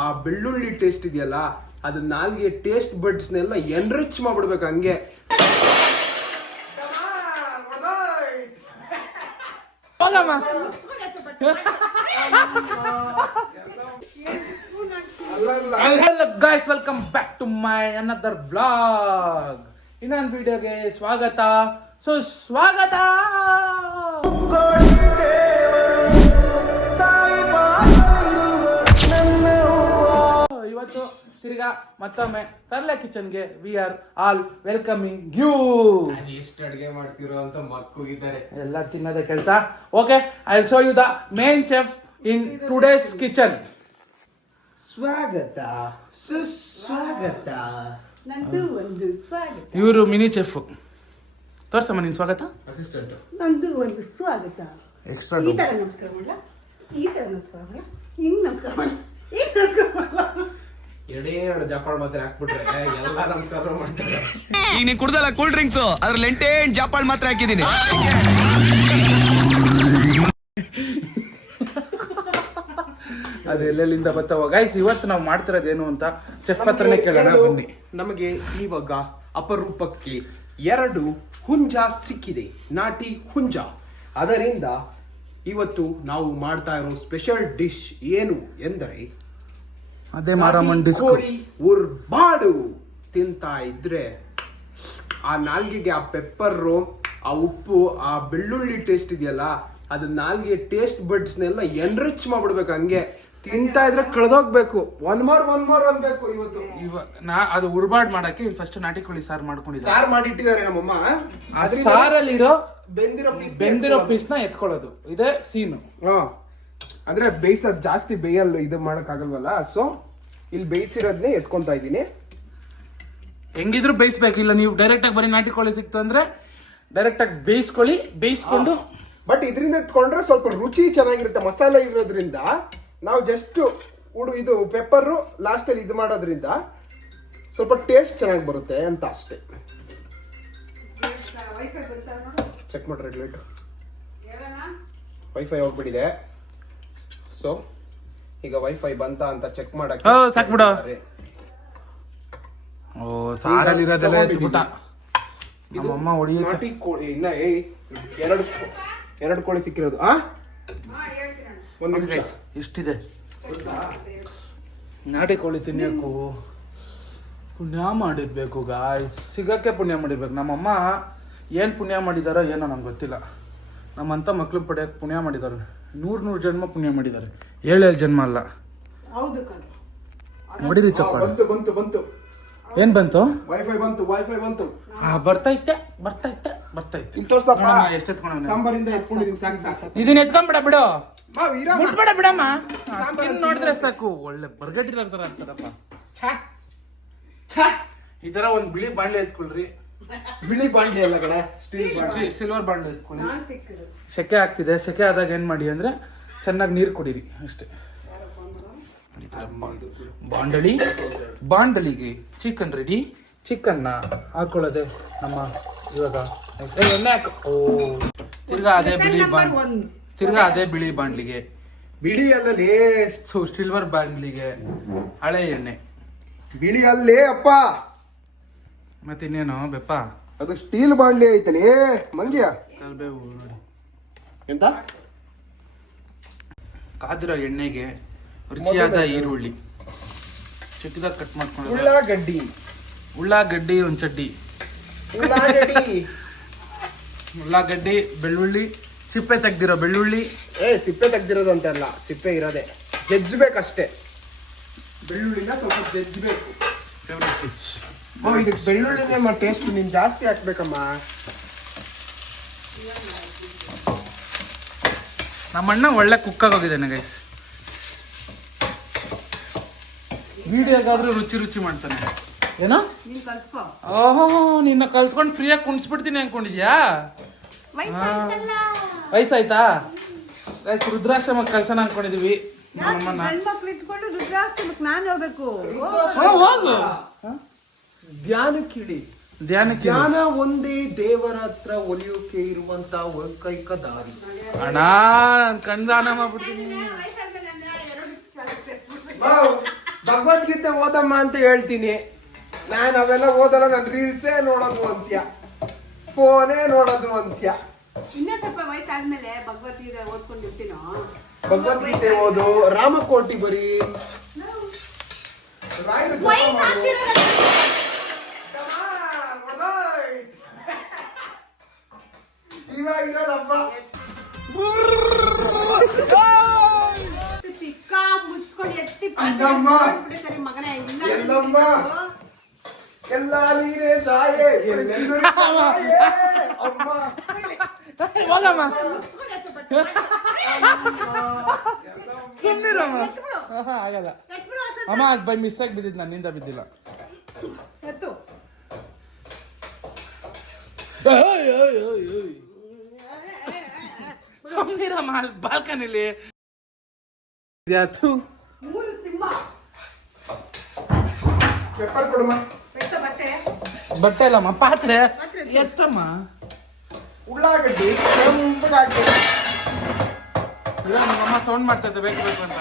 ಆ ಬೆಳ್ಳುಳ್ಳಿ ಟೇಸ್ಟ್ ಇದೆಯಲ್ಲ ಅದು ನಾಲ್ಗೆ ಟೇಸ್ಟ್ ಬಡ್ಸ್ನೆಲ್ಲ ಎನ್ರಿಚ್ ಮಾಡ್ಬಿಡ್ಬೇಕು ಹಂಗೆ. Guys welcome back to my another blog ಇನ್ನೊಂದು ವಿಡಿಯೋಗೆ ಸ್ವಾಗತ. ಸೊ ಸ್ವಾಗತ! ಮತ್ತೊಮ್ಮೆ ತರ್ಲೆ ಕಿಚನ್ಗೆ we are all welcoming you ಎಷ್ಟು ಅಡುಗೆ ಮಾಡ್ತಿರೋ ಅಂತ ಮಕ್ಕಳಿದ್ದಾರೆ ಎಲ್ಲ ತಿನ್ನೋದೇ ಕೆಲಸ. Okay I show you the main chef in today's kitchen ಸ್ವಾಗತ ಸುಸ್ವಾಗತ. ನಂದು ಒಂದು ಸ್ವಾಗತ. ಇವರು ಮಿನಿ ಚೆಫ್ ತೋರ್ಸಮ್ಮ ನಿನ್ ಸ್ವಾಗತ. ಅಸಿಸ್ಟೆಂಟ್ ನಂದು ಒಂದು ಸ್ವಾಗತ. ಎಕ್ಸ್ಟ್ರಾ ಈ ತರ ನಮಸ್ಕಾರ ಮಾಡ್ಲಾ? ಈ ತರ ನಮಸ್ಕಾರ ಮಾಡ್ಲಾ? ಹಿಂಗ್ ನಮಸ್ಕಾರ ಮಾಡಲ? ಹಿಂಗ್ ನಮಸ್ಕಾರ ಮಾಡಲ? ಎರಡೇ ಎರಡು ಜಾಪಾಳ್ ಮಾತ್ರ ಹಾಕ್ಬಿಟ್ರೆ ಎಲ್ಲ ನಮಸ್ಕಾರ ಮಾಡ್ತಾರೆ. ಈಗ ನೀನ್ ಕುಡ್ದಲ್ಲ ಕೂಲ್ ಡ್ರಿಂಕ್ಸ್ ಅದ್ರ ಲೆಂಟೇನ್ ಜಾಪಾಳ್ ಮಾತ್ರ ಹಾಕಿದೀನಿ. ಅದು ಎಲ್ಲೆಲ್ಲಿಂದ ಬರ್ತಾವ ಗೈಸ್ ಇವತ್ತು ನಾವು ಮಾಡ್ತಿರೋದೇನು ಅಂತ ಚೆಫ್ ಹತ್ರನೇ ಕೇಳೋಣ ಬನ್ನಿ. ನಮಗೆ ಇವಾಗ ಅಪರೂಪಕ್ಕೆ ಎರಡು ಹುಂಜ ಸಿಕ್ಕಿದೆ ನಾಟಿ ಹುಂಜ. ಅದರಿಂದ ಇವತ್ತು ನಾವು ಮಾಡ್ತಾ ಇರೋ ಸ್ಪೆಷಲ್ ಡಿಶ್ ಏನು ಎಂದರೆ ಅದೇ ಮಾರಮ್ಮನ್ ನಾಟಿ ಊರ್ ಕೋಳಿ ಉರ್ಬಾಡು ತಿಂತಾ ಇದ್ರೆ ಆ ನಾಲ್ಗೆಗೆ ಆ ಪೆಪ್ಪರು ಆ ಉಪ್ಪು ಆ ಬೆಳ್ಳುಳ್ಳಿ ಟೇಸ್ಟ್ ಇದೆಯಲ್ಲ ಅದು ನಾಲ್ಗೆ ಟೇಸ್ಟ್ ಬಡ್ಸ್ನೆಲ್ಲ ಎನ್ರಿಚ್ ಮಾಡ್ಬಿಡ್ಬೇಕು ಹಂಗೆ. ತಿಂತಾ ಇದ್ರೆ ಕಳೆದೋಗ್ಬೇಕು. ಒನ್ ಮೋರ್ ಒನ್ ಮೋರ್ ಅನ್ಬೇಕು ಇವತ್ತು. ಇವ ನಾ ಅದು ಉರ್ಬಾಡ್ ಮಾಡಕ್ಕೆ ಫಸ್ಟ್ ನಾಟಿ ಕೋಳಿ ಸಾರು ಮಾಡ್ಕೊಂಡಿದ್ದೆ ಸಾರ್ ಮಾಡಿಟ್ಟಿದ್ದಾರೆ ನಮ್ಮಮ್ಮ. ಆ ಸಾರಲ್ಲಿರೋ ಬೆಂದಿರೋ ಪೀಸ್ ಬೆಂದಿರೋ ಪೀಸ್ನ ಎತ್ಕೊಳ್ಳೋದು. ಇದೇ ಸೀನು. ಹಾ. ಅಂದ್ರೆ ಬೇಯಿಸೋದು ಜಾಸ್ತಿ ಬೇಯಲ್ಲ ಇದು ಮಾಡೋಕ್ಕಾಗಲ್ವಲ್ಲ? ಆಗಲ್ವಲ್ಲ ಸೊ ಇಲ್ಲಿ ಬೇಯಿಸಿರೋದನ್ನೇ ಎತ್ಕೊತಾ ಇದ್ದೀನಿ. ಹೆಂಗಿದ್ರು ಬೇಯಿಸ್ಬೇಕು. ಇಲ್ಲ ನೀವು ಡೈರೆಕ್ಟ್ ಆಗಿ ಬರೀ ನಾಟಿ ಕೋಳಿ ಸಿಕ್ತು ಅಂದರೆ ಡೈರೆಕ್ಟ್ ಆಗಿ ಬೇಯಿಸ್ಕೊಳ್ಳಿ ಬೇಯಿಸ್ಕೊಂಡು. ಬಟ್ ಇದರಿಂದ ಎತ್ಕೊಂಡ್ರೆ ಸ್ವಲ್ಪ ರುಚಿ ಚೆನ್ನಾಗಿರುತ್ತೆ. ಮಸಾಲೆ ಇರೋದ್ರಿಂದ ನಾವು ಜಸ್ಟ್ ಉಡು ಇದು ಪೆಪ್ಪರು ಲಾಸ್ಟಲ್ಲಿ ಇದು ಮಾಡೋದ್ರಿಂದ ಸ್ವಲ್ಪ ಟೇಸ್ಟ್ ಚೆನ್ನಾಗಿ ಬರುತ್ತೆ ಅಂತ ಅಷ್ಟೇ. ವೈಫೈ ಬರ್ತಾರ ನೋಡು ಚೆಕ್ ಮಾಡಿ ರೆಗ್ಯುಲೇಟರ್ ವೈಫೈ ಹೋಗ್ಬಿಟ್ಟಿದೆ. ಸೊ ಈಗ ವೈಫೈ ಬಂತ ಅಂತ ಚೆಕ್ ಮಾಡಕ್ಕೆ ಸಾಕ್ ಬಿಡು. ಓ ಸಾರಲ್ಲಿರೋದೆಲ್ಲ ತಗೊಂಡಿದ್ದೀನಿ. ಇದು ಅಮ್ಮ ಹೊಡಿಯುತ್ತೆ. ನಾಟಿ ಕೋಳಿ ಇಲ್ಲ ಏಯ್ ಎರಡು ಎರಡು ಕೋಳಿ ಸಿಕ್ಕಿರೋದು. ಆ? ಒಂದು ನಿಮಿಷ. ಇಷ್ಟಿದೆ. ನಾಟಿ ಕೋಳಿ ತಿನ್ನಬೇಕು ಪುಣ್ಯ ಮಾಡಿರ್ಬೇಕು ಗಾಯ್ ಸಿಗಕ್ಕೆ ಪುಣ್ಯ ಮಾಡಿರ್ಬೇಕು. ನಮ್ಮಮ್ಮ ಏನು ಪುಣ್ಯ ಮಾಡಿದಾರೋ ಏನೋ ನಂಗೆ ಗೊತ್ತಿಲ್ಲ. ನಮ್ಮಂಥ ಮಕ್ಳು ಪಡೆಯಕ್ಕೆ ಪುಣ್ಯ ಮಾಡಿದ್ದಾರೆ ನೂರು ನೂರು ಜನ್ಮ ಪುಣ್ಯ ಮಾಡಿದ್ದಾರೆ. ಏಳೇಳು ಜನ್ಮ ಅಲ್ಲ. ಹೌದು ಚಪ್ಪ ನೋಡಿರಿ ಬಂತು ಬಂತು ಬಂತು. ಏನ್ ಬಂತು? ವೈಫೈ ಬಂತು ವೈಫೈ ಬಂತು. ಆ ಬರ್ತೈತೆ ಬರ್ತೈತೆ ಬರ್ತೈತೆ ಇಲ್ಲಿ ತೋರ್ಸ್ದಪ್ಪ. ನೋಡಮ್ಮ, ಎಷ್ಟ್ ಎತ್ಕೊಂಡವ್ನೆ. ಸಾಂಬಾರಿಂದ ಎತ್ಕೊಂಡಿದ್ದೀನಿ ಸಾಕು ಸಾಕು. ಇದನ್ನ ಎತ್ಕೊಂಡ್ಬಿಡ ಬಿಡು. ಮುಟ್ಬೇಡ ಬಿಡಮ್ಮ. ಸ್ಕಿನ್ ನೋಡಿದ್ರೆ ಸಾಕು. ಒಳ್ಳೆ ಬರ್ಗಟ್ಟಿರೋ ಥರ ಆಗ್ತಾರಪ್ಪ ಛಾ ಛಾ. ಈ ತರ ಒಂದ್ ಬಿಳಿ ಬಾಣ್ಲೆ ಎತ್ಕೊಳ್ರಿ. ಬಿಳಿ ಬಾಂಡ್ಲಿ ಅಲ್ಲ ಕಡೆ ಸ್ಟೀಲ್ ಸಿಲ್ವರ್ ಬಾಂಡ್ಲಿ. ಸೆಕೆ ಆಗ್ತಿದೆ. ಸೆಕೆ ಆದಾಗ ಏನು ಮಾಡಿ ಅಂದ್ರೆ ಚೆನ್ನಾಗಿ ನೀರು ಕುಡೀರಿ. ಅಷ್ಟೇ. ಬಾಂಡಲಿ ಬಾಂಡಳಿಗೆ ಚಿಕನ್ ರೆಡಿ ಚಿಕನ್ನ ಹಾಕೊಳ್ಳೋದೆ ನಮ್ಮ ಇವಾಗ ಎಣ್ಣೆ ಹಾಕು. ಓ. ತಿರ್ಗಾ ಅದೇ ಬಿಳಿ ಬಾಂಡ್ ತಿರ್ಗಾ ಅದೇ ಬಿಳಿ ಬಾಂಡ್ಲಿಗೆ. ಬಿಳಿ ಅಲ್ಲಲ್ಲಿ. ಸೊ ಸಿಲ್ವರ್ ಬಾಂಡ್ಲಿಗೆ ಹಳೆ ಎಣ್ಣೆ. ಬಿಳಿ ಅಲ್ಲೇ ಅಪ್ಪ. ಮತ್ತೆ ಇನ್ನೇನು ಬೆಪ್ಪ? ಅದು ಸ್ಟೀಲ್ ಬಾಂಡ್ಲಿ ಐತಲಿ ಮಂಗ್ಯ? ಕಲ್ಬೇವು ನೋಡಿ. ಎಂತ? ಕಾದಿರೋ ಎಣ್ಣೆಗೆ ರುಚಿಯಾದ ಈರುಳ್ಳಿ. ಚಿಕ್ಕದಾಗ ಕಟ್ ಮಾಡ್ಕೊಂಡು ಉಳ್ಳಾಗಡ್ಡಿ. ಉಳ್ಳಾಗಡ್ಡಿ ಒಂದು ಚಡ್ಡಿ ಉಳ್ಳಾಗಡ್ಡಿ. ಉಳ್ಳಾಗಡ್ಡಿ ಬೆಳ್ಳುಳ್ಳಿ ಸಿಪ್ಪೆ ತೆಗ್ದಿರೋ ಬೆಳ್ಳುಳ್ಳಿ. ಏ ಸಿಪ್ಪೆ ತೆಗ್ದಿರೋದು ಅಂತ ಅಲ್ಲ ಸಿಪ್ಪೆ ಇರೋದೆ. ಜಜ್ಬೇಕಷ್ಟೇ ಬೆಳ್ಳುಳ್ಳಿನ ಸ್ವಲ್ಪ ಜಜ್ಜಬೇಕು. ಫೇವ್ರೆಟ್ ಓ ಇದಕ್ಕೆ ಬೆಳ್ಳುಳ್ಳಿನೇ ಟೇಸ್ಟ್ ನಿಮ್ ಜಾಸ್ತಿ ಹಾಕ್ಬೇಕಮ್ಮ. ನಮ್ಮಣ್ಣ ಒಳ್ಳೆ ಕುಕ್ ಆಗೋಗಿದ್ದಾನೆ ಗೈಸ್ ವಿಡಿಯೋಗಾದ್ರೂ ರುಚಿ ರುಚಿ ಮಾಡ್ತಾನೆ. ಏನೋ? ನೀನ್ ಕಲ್ತ್ಕೋ. ಓಹೋ ನಿನ್ನ ಕಲ್ತ್ಕೊಂಡು ಫ್ರೀಯಾಗಿ ಕುಣಿಸ್ಬಿಡ್ತೀನಿ ಅನ್ಕೊಂಡಿದ್ಯಾ? ವಯಸ್ಸಾಯ್ತಾ? ಗೈಸ್ ರುದ್ರಾಶ್ರಮಕ್ಕೆ ಕಲ್ಸಣ ಅನ್ಕೊಂಡಿದೀವಿ. ನಮ್ಮಮ್ಮನ ನಾನು ಹೋಗ್ಬೇಕು? ಹೋಗು. ಧ್ಯಾನಕ್ಕಿಡಿ. ಧ್ಯಾನ ಧ್ಯಾನ ಒಂದೇ ದೇವರ ಹತ್ರ ಒಲಿಯೋಕೆ ಇರುವಂತ ಏಕೈಕ ದಾರಿ. ಅಣ್ಣ ನಾನು ಕಣ್ದಾನ ಮಾಡ್ಬಿಡ್ತೀನಿ ಭಗವದ್ಗೀತೆ ಓದಮ್ಮ ಅಂತ ಹೇಳ್ತೀನಿ. ನಾನು ಅವೆಲ್ಲ ಓದಲ್ಲ ನಾನು ರೀಲ್ಸೇ ನೋಡೋದು ಅಂತ್ಯ. ಫೋನೇ ನೋಡೋದು ಅಂತ್ಯ. ಇನ್ನೂ ಸ್ವಲ್ಪ ವಯಸ್ಸಾದ್ಮೇಲೆ ಭಗವದ್ಗೀತೆ ಓದ್ಕೊಂಡಿರ್ತೀನೋ? ಭಗವದ್ಗೀತೆ ಓದು. ರಾಮಕೋಟಿ ಬರಿ. ಇವಾಗ ಇರೋದಪ್ಪ. ಪಿಕ್ಕ ಮುಚ್ಕೊಂಡು ಎತ್ತಿ ಮಗನೇ ಇಲ್ಲ. ಎಲ್ಲಮ್ಮ. ಎಲ್ಲ ನೀರೇ ಛಾಯೆ ಎಲ್ಲೆಲ್ಲೂ. ಅಮ್ಮ ಹೋಗಮ್ಮ ಮುಚ್ಕೊಂಡು ಎತ್ತು ಬಟ್ಟೆ. ಸುಮ್ಮನಿರಮ್ಮ ಎತ್ಬಿಡು. ಆಗಲ್ಲ. ಎತ್ಬಿಡು ಅಮ್ಮ ಅದು ಬೈ ಮಿಸ್ ಆಗಿ ಬಿದ್ದಿದ್ದು ನನ್ನಿಂದ ಬಿದ್ದಿಲ್ಲ. ಎತ್ತು. ಸುಮ್ಮನಿರಮ್ಮ ಅಲ್ಲಿ ಬಾಲ್ಕನಿಲಿ. ಯಾತು ಮೂರು ಸಿಂಹ. ಪೆಪ್ಪರ್ ಕೊಡಮ್ಮ ಬಟ್ಟೆ. ಬಟ್ಟೆ ಇಲ್ಲಮ್ಮ ಪಾತ್ರೆ. ಎತ್ತಮ್ಮ. ಉಳ್ಳಾಗಡ್ಡಿ ಕೆಂಪಗಾಕಿ ಇಲ್ಲ ನಮ್ಮಮ್ಮ ಸೌಂಡ್ ಮಾಡ್ತಾ ಇದ್ದೆ ಬೇಕು ಬೇಕು ಅಂತ.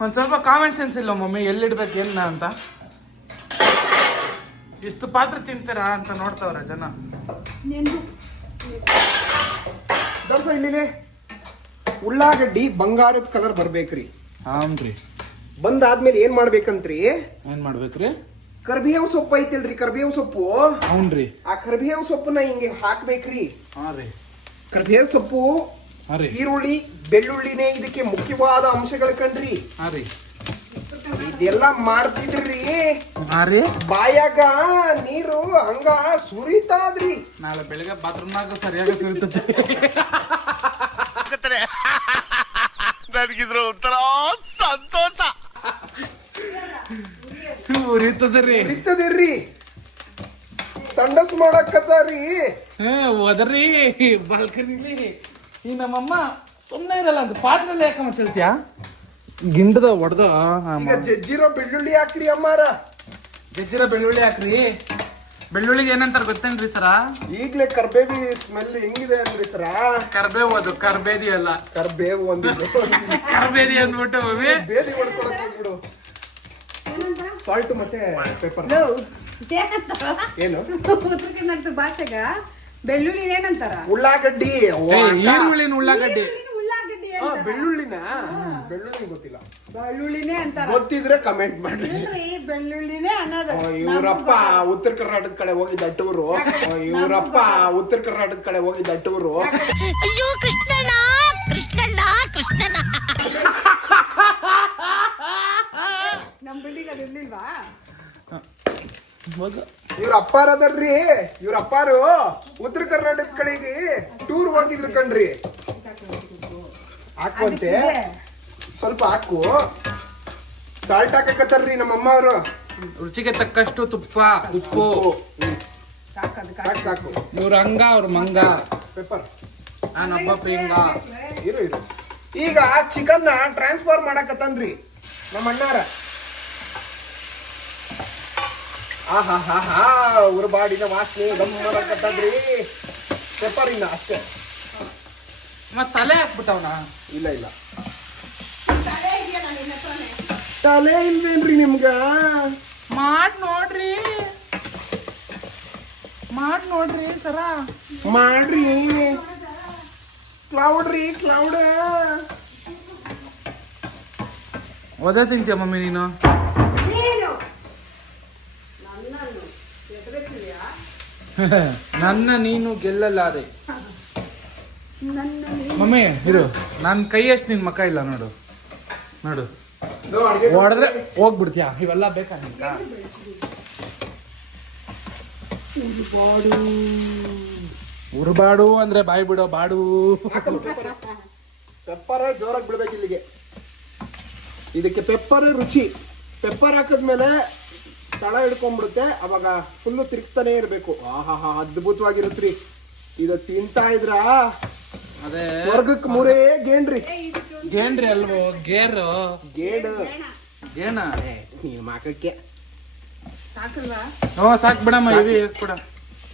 ಒಂದು ಸ್ವಲ್ಪ ಕಾಮನ್ ಸೆನ್ಸ್ ಇಲ್ಲ ಮಮ್ಮಿ ಎಲ್ಲಿಡ್ಬೇಕು ಏನ ಅಂತ. ಇಷ್ಟು ಪಾತ್ರೆ ತಿಂತೀರಾ ಅಂತ ನೋಡ್ತಾವ್ರೆ ಜನ. ದರ್ಸ ಇಲ್ಲಿ ಉಳ್ಳಾಗಡ್ಡಿ ಬಂಗಾರದ ಕಲರ್ ಬರ್ಬೇಕ್ರಿ. ಹಾನ್ರಿ ಬಂದಾದ್ಮೇಲೆ ಏನ್ ಮಾಡ್ಬೇಕಂತ್ರಿ? ಏನ್ ಮಾಡ್ಬೇಕ್ರಿ? ಕರ್ಬೇವು ಸೊಪ್ಪು ಐತಿಲ್ರಿ ಕರ್ಬೇವು ಸೊಪ್ಪು. ಹೌನ್ರಿ ಆ ಕರ್ಬೇವು ಸೊಪ್ಪನ್ನ ಹಿಂಗೆ ಹಾಕ್ಬೇಕ್ರಿ. ಹಾ ರೀ. ಕರ್ಬೇವು ಸೊಪ್ಪು ಈರುಳ್ಳಿ ಬೆಳ್ಳುಳ್ಳಿನೇ ಇದಕ್ಕೆ ಮುಖ್ಯವಾದ ಅಂಶಗಳು ಕಣ್ರಿ. ಹಾ ರೀ. ಇದೆಲ್ಲ ಮಾಡ್ತಿದ್ರಿ. ಹಾ ರೀ? ಬಾಯಾಗ ನೀರು ಹಂಗ ಸುರಿತಾದ್ರಿ. ನಾಳೆ ಬೆಳಿಗ್ಗೆ ಬಾತ್ರೂಮ್ನಾಗ ಸರಿಯಾಗಿ ಸುರಿತದೆ ನನಗಿದ್ರ ಒಂಥರ ಸಂತೋಷ. ಉರಿತದ್ರಿ. ಸುರಿತದಿರ್ರಿ ಸಂಡಸ್ ಮಾಡಕತ್ತಾರಿ ಹೇ ಹೋದ್ರಿ ಬಾಲ್ಕನಿಲಿ. ಈ ನಮ್ಮಮ್ಮ ಸುಮ್ಮನೆ ಇರಲ್ಲ ಅಂತ. ಪಾತ್ರೆಲ್ಲ ಯಾಕೆ ಮಚ್ಚಲ್ತ್ಯಾ ಗಿಂಡದ ಹೊಡೆದ ಈಗ ಜಜ್ಜಿರೋ ಬೆಳ್ಳುಳ್ಳಿ ಹಾಕ್ರಿ ಅಮ್ಮಾರ. ಜಜ್ಜಿರೋ ಬೆಳ್ಳುಳ್ಳಿ ಹಾಕ್ರಿ. ಬೆಳ್ಳುಳ್ಳಿಗೆ ಏನಂತಾರ ಗೊತ್ತೇನ್ರಿ ಸರ? ಈಗ್ಲೇ ಕರ್ಬೇವಿ ಸ್ಮೆಲ್ ಹೆಂಗಿದೆ ಅಂದ್ರಿ ಸರ? ಕರ್ಬೇವು ಅದು ಕರ್ಬೇದಿ ಅಲ್ಲ. ಕರ್ಬೇವು ಒಂದು ಕರ್ಬೇದಿ ಅಂದ್ಬಿಟ್ಟು ಮಮ್ಮಿ. ಬೇದಿ ಹೊಡ್ಕೊಳಕ್ ಹೋಗ್ಬಿಡು. ಸಾಲ್ಟ್ ಮತ್ತೆ ಪೇಪರ್ ಏನು? ಉತ್ತರ ಕರ್ನಾಟಕ ಭಾಷೆಗ ಬೆಳ್ಳುಳ್ಳಿ ಏನಂತಾರ? ಉಳ್ಳಾಗಡ್ಡಿ. ಈರುಳ್ಳಿನ ಉಳ್ಳಾಗಡ್ಡಿ. ಉಳ್ಳಾಗಡ್ಡಿ ಆ. ಬೆಳ್ಳುಳ್ಳಿನ? ಬೆಳ್ಳುಳ್ಳಿ ಗೊತ್ತಿಲ್ಲ. ಬೆಳ್ಳುಳ್ಳಿನೇ ಅಂತಾರ. ಗೊತ್ತಿದ್ರೆ ಕಮೆಂಟ್ ಮಾಡಿ ಇಲ್ರಿ ಬೆಳ್ಳುಳ್ಳಿನೇ ಅನ್ನೋದು. ಇವರಪ್ಪ ಇವ್ರಪ್ಪ ಉತ್ತರ ಕರ್ನಾಟಕದ ಕಡೆ ಹೋಗಿದ್ದ ಟೂರು ಇವರಪ್ಪ ಉತ್ತರ ಕರ್ನಾಟಕದ ಕಡೆ ಹೋಗಿದ್ದ ಟೂರು ಅಯ್ಯೋ ಕೃಷ್ಣಣ್ಣ ಕೃಷ್ಣಣ್ಣ ಕೃಷ್ಣಣ್ಣ. ನಮ್ ಬಿಲ್ಡಿಂಗ್ ಅದು ಇರ್ಲಿಲ್ವಾ? ಇವ್ರ ಅಪ್ಪಾರ ಅದರ್ರಿ. ಇವ್ರ ಅಪ್ಪಾರು ಉತ್ತರ ಕರ್ನಾಟಕ ಕಡೆಗೆ ಟೂರ್ ಹೋಗಿದ್ರು ಕಣ್ರಿ. ಹಾಕುವಂತೆ. ಸ್ವಲ್ಪ ಹಾಕು. ಸಾಲ್ಟ್ ಹಾಕಕತ್ತಾರ್ರಿ ನಮ್ಮ ಅಮ್ಮ ಅವರು ರುಚಿಗೆ ತಕ್ಕಷ್ಟು ತುಪ್ಪ ಉಪ್ಪು. ಸಾಕು ಸಾಕು ಇವ್ರ ಹಂಗ ಅವ್ರ ಮಂಗ. ಪೆಪ್ಪರ್ ನಾನೊಬ್ಬ ಪಿಂಗ ಇರು ಇರು. ಈಗ ಚಿಕನ್ ಟ್ರಾನ್ಸ್ಫರ್ ಮಾಡಕತ್ತಂದ್ರಿ ನಮ್ಮ ಅಣ್ಣಾರ. ಆಹಾ ಹಾ ಹಾ ಉರ್ಬಾಡಿನ ವಾಸನೆ ಗಮ್ಮನಕತ್ತದ್ರಿ ಪೆಪ್ಪರ್ ಇಂದ ಅಷ್ಟೇ. ಮತ್ ತಲೆ ಹಾಕ್ಬಿಟ್ಟವನ? ಇಲ್ಲ ಇಲ್ಲ. ತಲೆ ಇಲ್ವೇನ್ರಿ ನಿಮ್ಗ? ಮಾಡ್ ನೋಡ್ರಿ. ಮಾಡ್ ನೋಡ್ರಿ ಸರ. ಮಾಡ್ರಿ. ಕ್ಲೌಡ್ ರೀ ಕ್ಲೌಡ್. ಒದೆ ತಿಂತೀಯ ಮಮ್ಮಿ ನೀನು? ನನ್ನ ನೀನು ಗೆಲ್ಲಲಾರೆ. ನನ್ನ ನೀನು ಮಮ್ಮಿ, ಇರು. ನನ್ನ ಕೈಯಷ್ಟು ನಿನ್ ಮಕ್ಕ ಇಲ್ಲ, ನೋಡು. ನೋಡು. ಹೊಡೆದ್ರೆ ಹೋಗ್ಬಿಡ್ತೀಯ? ಇವೆಲ್ಲ ಬೇಕಾ ನಿಂಗ ಉರ್ಬಾಡು ಅಂದ್ರೆ ಬಾಯಿ ಬಿಡೋ ಬಾಡು. ಪೆಪ್ಪರ್ ಜೋರಾಗಿ ಬಿಡ್ಬೇಕು ಇಲ್ಲಿಗೆ. ಇದಕ್ಕೆ ಪೆಪ್ಪರ್ ರುಚಿ. ಪೆಪ್ಪರ್ ಹಾಕಿದ್ಮೇಲೆ ತಳ ಹಿಡ್ಕೊಂಡ್ಬಿಡುತ್ತೆ, ಅವಾಗ ಫುಲ್ಲು ತಿರ್ಗಿಸ್ತಾನೆ ಇರಬೇಕು. ಆಹಾ ಹಾ ಅದ್ಭುತವಾಗಿರುತ್ತ್ರಿ ಇದು ತಿಂತಾ ಇದ್ರ? ಸ್ವರ್ಗಕ್ಕೆ ಮೂರೇ ಗೇಣ್ರಿ. ಗೇನ್ರಿ ಅಲ್ವೋ? ಗೇರು. ಗೇಡ್. ಗೇನ ನೀವು ಮಾಕಕ್ಕೆ. ಸಾಕಲ್ವಾ? ಓ ಸಾಕ್ ಬಿಡಮ್ಮ ಇವಿ ಕೂಡ.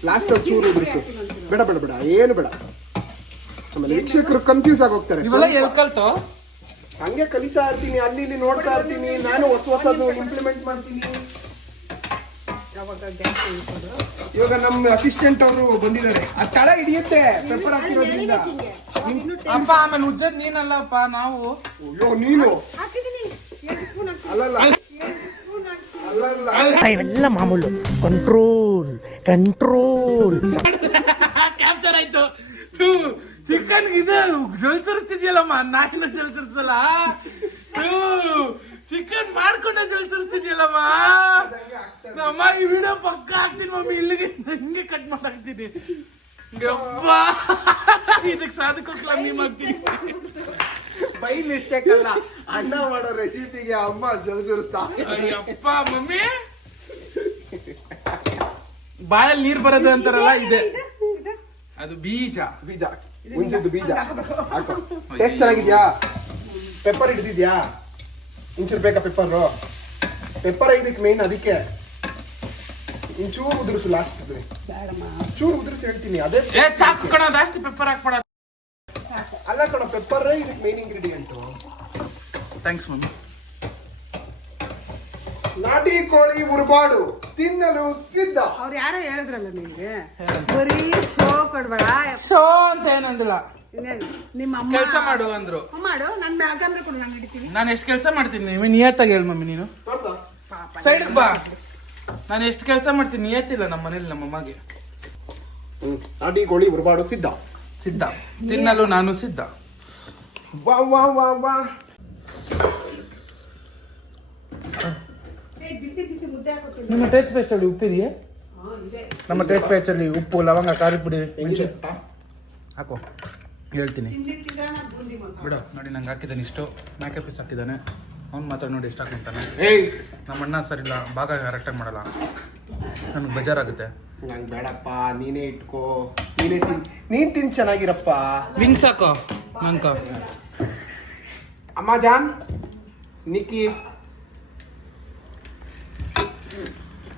ಲಾಸ್ಟ್ ಚೂರು ಬಿಡಿಸು. ಬೇಡ ಬೇಡ ಬೇಡ ಏನು ಬೇಡ. ಆಮೇಲೆ ವೀಕ್ಷಕರು ಕನ್ಫ್ಯೂಸ್ ಆಗಿ ಹೋಗ್ತಾರೆ ಇವೆಲ್ಲ ಎಲ್ಲಿ ಕಲ್ತು? ಹಂಗೆ ಕಲಿತಾ ಇರ್ತೀನಿ ಅಲ್ಲಿ ಇಲ್ಲಿ ನೋಡ್ತಾ ಇರ್ತೀನಿ ನಾನು ಹೊಸ ಹೊಸದು ಇಂಪ್ಲಿಮೆಂಟ್ ಮಾಡ್ತೀನಿ. ಗ್ಯಾಸ್ ಇವಾಗ ನಮ್ಮ ಅಸಿಸ್ಟೆಂಟ್ ಅವರು ಬಂದಿದ್ದಾರೆ. ಆ ತಳ ಹಿಡಿಯುತ್ತೆ ಪೆಪ್ಪರ್ ಹಾಕಿರೋದ್ರಿಂದ. ಅಪ್ಪ ಆಮೇಲೆ ಉಜ್ಜದ್ ನೀನಲ್ಲಪ್ಪ ನಾವು. ಅಯ್ಯೋ ನೀನು. ಎರಡು ಸ್ಪೂನ್ ಅಲ್ಲಲ್ಲ. ಅಲ್ಲಲ್ಲ. ಇವೆಲ್ಲ ಮಾಮೂಲು. ಕಂಟ್ರೋಲ್ ಕಂಟ್ರೋಲ್ ಕ್ಯಾಪ್ಚರ್ ಆಯ್ತು. ಚಿಕನ್ ಇದು ಜಲ್ಸರಿಸ್ತಿದ್ಯಲ್ಲಮ್ಮ ನಾಯಿನ ಜಲ್ಸರಿಸಲ್ಲ ಚಿಕನ್ ಮಾಡ್ಕೊಂಡೆ ಜಲ್ಸಿರ್ತಿದ್ಯಲ್ಲಮ್ಮ? ನಮ್ಮ ಈ ವಿಡಿಯೋ ಪಕ್ಕ ಹಾಕ್ತೀನಿ ಮಮ್ಮಿ ಇಲ್ಲಿಗೆ ಹಿಂಗೆ ಕಟ್ ಮಾಡಾಕ್ತೀನಿ. ಯಪ್ಪ ಇದಕ್ಕೆ ಸಾಧಕೋಕ್ಲ ನಿಮ್ಮ ಬೈ ಮಿಸ್ಟೇಕ್ ಅಲ್ಲ ಅಣ್ಣ ಮಾಡೋ ರೆಸಿಪಿಗೆ ಅಮ್ಮ ಜಲಸುರಿಸ್ತಾ ಅಯ್ಯಪ್ಪ ಮಮ್ಮಿ. ಬಾಯಲ್ಲಿ ನೀರ್ ಬರೋದು ಅಂತಾರಲ್ಲ ಇದೆ ಅದು ಬೀಜ. ಬೀಜ ಮುಂಚಿದ್ದು ಬೀಜ. ಹಾಕು. ಟೇಸ್ಟ್ ಚೆನ್ನಾಗಿದ್ಯಾ? ಪೆಪ್ಪರ್ ಹಿಡಿದಿದ್ಯಾ? ಇಂಚೂರು ಬೇಕಾ ಪೆಪ್ಪರು ಪೆಪ್ಪರ್ ಇದಕ್ಕೆ ಮೇನ್ ಅದಕ್ಕೆ. ಇಂಚೂರು ಉದುರಿಸು ಲಾಸ್ಟ್ ಚೂರು ಉದುರಿಸಿ ಹೇಳ್ತೀನಿ ಅದೇ ಏ ಚಾಕು ಕಣ ಜಾಸ್ತಿ ಪೆಪ್ಪರ್ ಹಾಕ್ಬೇಡ. ಅಲ್ಲ ಕಣ ಪೆಪ್ಪರ್ ಇದಕ್ಕೆ ಮೇನ್ ಇಂಗ್ರೀಡಿಯೆಂಟು ಥ್ಯಾಂಕ್ಸ್ ಮಮ್ಮಿ ನಾಟಿ ಕೋಳಿ ಉರುಬಾಡು ತಿನ್ನಲು ಸಿದ್ಧ. ಅವ್ರು ಯಾರೋ ಹೇಳಿದ್ರಲ್ಲ ನಿಮ್ಗೆ? ಬರೀ ಶೋ ಕೊಡ್ಬೇಡ. ಶೋ ಅಂತ ಏನಂದಿಲ್ಲ. ನಿಮ್ಮ ಅಮ್ಮ ಕೆಲಸ ಮಾಡು ಅಂದ್ರು. ಮಾಡು ನನ್ ಬ್ಯಾಗಂದ್ರೆ ಕೊಡು ನಾನು ಹಿಡಿತೀನಿ. ನಾನು ಎಷ್ಟು ಕೆಲಸ ಮಾಡ್ತೀನಿ ನೀವು ನಿಯತ್ತಾಗಿ ಹೇಳು ಮಮ್ಮಿ ನೀನು. ತೋರ್ಸ. ಸೈಡ್ ಬಾ. ನಾನು ಎಷ್ಟು ಕೆಲಸ ಮಾಡ್ತೀನಿ? ನಿಯತ್ತಿಲ್ಲ ನಮ್ಮ ಮನೇಲಿ ನಮ್ಮ ಅಮ್ಮಗೆ. ಅಡಿ ನಾಟಿ ಕೋಳಿ ಉರುಬಾಡು ಸಿದ್ಧ. ಸಿದ್ಧ. ತಿನ್ನಲು ನಾನು ಸಿದ್ಧ. ವಾ ವಾ ವಾ ವಾ. ಏ, ಬಿಸಿ ಬಿಸಿ ಮುದ್ದೆ ಹಾಕೋತೀನಿ. ನಿಮ್ಮ ಟೇಸ್ಟ್ ಪೇಸ್ಟ್ ಅಲ್ಲಿ ಉಪ್ಪಿದೆಯಾ? ಹಾ ಇದೆ. ನಮ್ಮ ಟೇಸ್ಟ್ ಪೇಸ್ಟ್ ಅಲ್ಲಿ ಉಪ್ಪು ಲವಂಗ ಖಾರದ ಪುಡಿ. ಹಾಕೋ. ಹೇಳ್ತೀನಿ. ಬಿಡು ನೋಡಿ ನಂಗೆ ಹಾಕಿದ್ದಾನೆ ಇಷ್ಟು. ಮೇಕಪ್ ಪೀಸ್ ಹಾಕಿದ್ದಾನೆ. ಅವ್ನು ಮಾತ್ರ ನೋಡಿ ಎಷ್ಟು ಹಾಕೊಂತಾನೆ ಏಯ್! ನಮ್ಮ ಅಣ್ಣ ಸರಿಲ್ಲ ಭಾಗ ಕರೆಕ್ಟಾಗಿ ಮಾಡಲ್ಲ. ನನಗೆ ಬೇಜಾರಾಗುತ್ತೆ. ನಂಗೆ ಬೇಡಪ್ಪ ನೀನೇ ಇಟ್ಕೋ. ನೀನೇ ತಿನ್ ನೀನು ತಿನ್ ಚೆನ್ನಾಗಿರಪ್ಪ. ವಿಂಗ್ಸ್ ಹಾಕೋ ನನ್ಕ ಅಮ್ಮ ಜಾನ್ ನಿಕ್ಕಿ.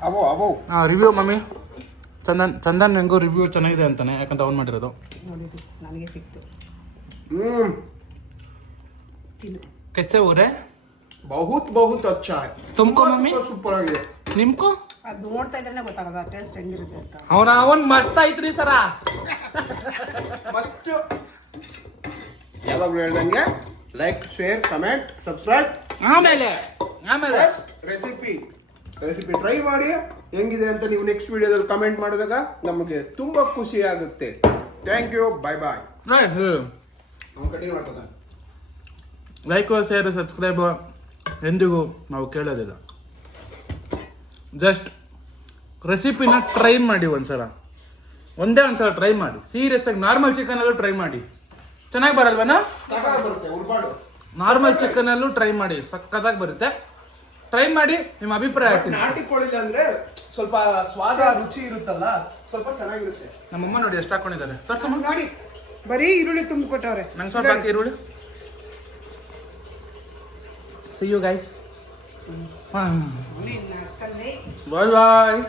ಅವೋ ಅವೋ. ಹಾಂ ರಿವ್ಯೂ ಮಮ್ಮಿ ಚಂದನ್ ಚಂದನ್ ಹೆಂಗೋ ರಿವ್ಯೂ ಚೆನ್ನಾಗಿದೆ ಅಂತಾನೆ ಯಾಕಂತ ಅವ್ನು ಮಾಡಿರೋದು. ನೋಡಿದ್ದು ನನಗೆ ಸಿಕ್ತು. ಸ್ಕಿನ್ ಕೆಸೆ ಊರೆ? ಬಹುತ್ ಬಹುತ್ ಅಚ್ಚಾ है ತುಮ್ಕೋ ಮಮ್ಮಿ. ಸೂಪರ್ ಆಗಿದೆ. ನಿಮ್ಗೂ ಅದು ನೋಡ್ತಾ ಇದ್ರೆ ಗೊತ್ತಾಗಲ್ಲ ಟೇಸ್ಟ್ ಹೆಂಗಿರುತ್ತೆ ಅಂತ. ಅವನ ಅವನ್ ಮಸ್ತ್ ಐತ್ರಿ ಸರ. ಮಸ್ತ್. ಯಾವಾಗಲೂ ಹೇಳ್ದಂಗೆ ಲೈಕ್ ಶೇರ್ ಕಮೆಂಟ್ ಸಬ್ಸ್ಕ್ರೈಬ್ ಆಮೇಲೆ ಆಮೇಲೆ. ರೆಸಿಪಿ ರೆಸಿಪಿ ಟ್ರೈ ಮಾಡಿ ಹೆಂಗಿದೆ ಅಂತ ನೀವು ನೆಕ್ಸ್ಟ್ ವಿಡಿಯೋದಲ್ಲಿ ಕಮೆಂಟ್ ಮಾಡಿದಾಗ ನಮಗೆ ತುಂಬಾ ಖುಷಿ ಆಗುತ್ತೆ. Thank you bye bye like share subscribe ಎಂದಿಗೂ ನಾವು ಕೇಳೋದಿಲ್ಲ. ಜಸ್ಟ್ ರೆಸಿಪಿನ ಟ್ರೈ ಮಾಡಿ ಒಂದ್ಸಲ. ಒಂದೇ ಒಂದ್ಸಲ ಟ್ರೈ ಮಾಡಿ. ಸೀರಿಯಸ್ ಆಗಿ ನಾರ್ಮಲ್ ಚಿಕನಲ್ಲೂ ಟ್ರೈ ಮಾಡಿ. ಚೆನ್ನಾಗಿ ಬರಲ್ವನಾ? ನಾರ್ಮಲ್ ಚಿಕನಲ್ಲೂ ಟ್ರೈ ಮಾಡಿ. ಸಕ್ಕತ್ತಾಗಿ ಬರುತ್ತೆ. ಟ್ರೈ ಮಾಡಿ ನಿಮ್ಮ ಅಭಿಪ್ರಾಯ ನಾಟಿ ಕೋಳಿ ಅಂದ್ರೆ ಸ್ವಲ್ಪ ಸ್ವಾದ ರುಚಿ ಇರುತ್ತಲ್ಲ ಸ್ವಲ್ಪ ಚೆನ್ನಾಗಿರುತ್ತೆ. ನಮ್ಮಮ್ಮ ನೋಡಿ ಎಷ್ಟು ಹಾಕೊಂಡಿದ್ದಾರೆ. ತರ್ಸಮ್ಮ ನೋಡಿ. ಬರೀ ಈರುಳ್ಳಿ ತುಂಬಿಕೊಟ್ಟವ್ರೆ. ನಂಗೆ ಸ್ವಲ್ಪ ಹಾಕಿ ಈರುಳ್ಳಿ. See you guys bye bye